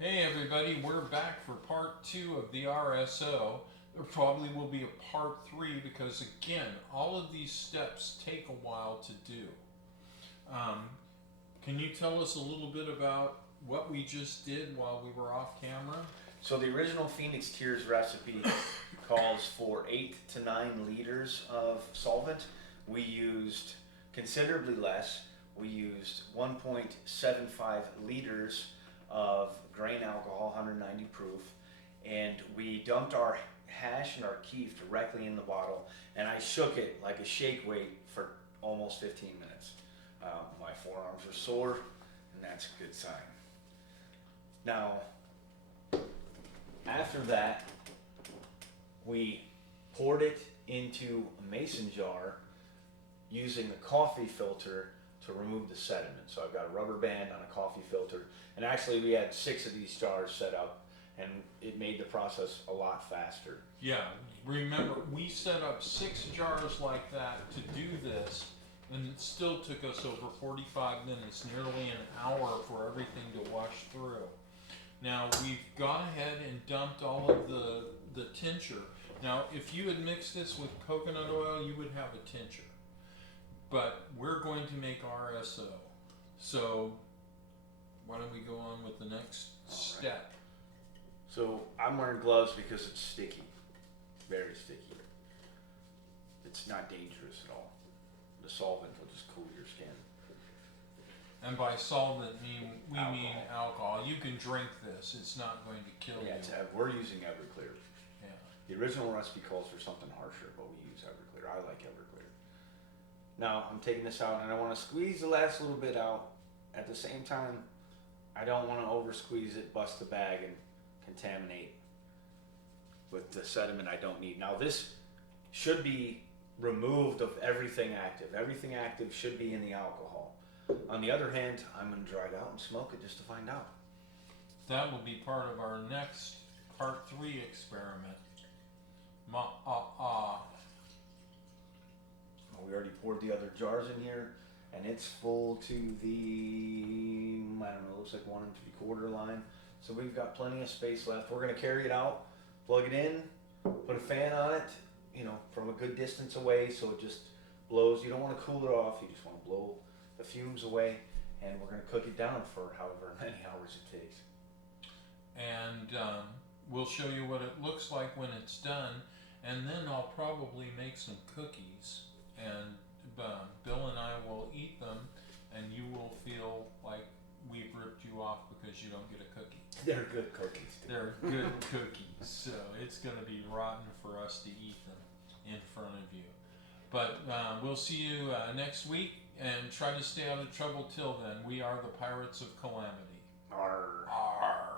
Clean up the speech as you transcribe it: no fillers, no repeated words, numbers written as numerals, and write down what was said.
Hey everybody, we're back for part 2 of the RSO. There probably will be a part 3 because, again, all of these steps take a while to do. Um, can you tell us a little bit about what we just did while we were off camera? So the original Phoenix Tears recipe calls for 8 to 9 liters of solvent. We used considerably less. We used 1.75 liters of grain alcohol, 190 proof, and we dumped our hash and our keef directly in the bottle, and I shook it like a shake weight for almost 15 minutes. My forearms were sore, and that's a good sign. Now, after that, we poured it into a mason jar using a coffee filter to remove the sediment. So I've got a rubber band on a coffee filter, and actually we had 6 of these jars set up, and it made the process a lot faster. Yeah, remember, we set up 6 jars like that to do this, and it still took us over 45 minutes, nearly an hour for everything to wash through. Now we've gone ahead and dumped all of the tincture. Now if you had mixed this with coconut oil, you would have a tincture. But we're going to make RSO. So why don't we go on with the next step? So I'm wearing gloves because it's sticky, very sticky. It's not dangerous at all. The solvent will just cool your skin. And by solvent we Alcohol. mean alcohol. You can drink this. It's not going to kill you. We're using Everclear. Yeah. The original recipe calls for something harsher, but we use Everclear. I like Everclear. Now I'm taking this out, and I want to squeeze the last little bit out. At the same time, I don't want to over squeeze it, bust the bag, and contaminate with the sediment I don't need. Now this should be removed of everything active. Everything active should be in the alcohol. On the other hand, I'm going to dry it out and smoke it just to find out. That will be part of our next part 3 experiment. We already poured the other jars in here, and it's full to the, I don't know, looks like 1 3/4 line. So we've got plenty of space left. We're going to carry it out, plug it in, put a fan on it, from a good distance away so it just blows. You don't want to cool it off, you just want to blow the fumes away, and we're going to cook it down for however many hours it takes. And we'll show you what it looks like when it's done, and then I'll probably make some cookies, and Bill and I will eat them, and you will feel like we've ripped you off because you don't get a cookie. They're good cookies, too. They're good cookies, so it's going to be rotten for us to eat them in front of you. But we'll see you next week, and try to stay out of trouble till then. We are the Pirates of Calamity. Arr. Arr.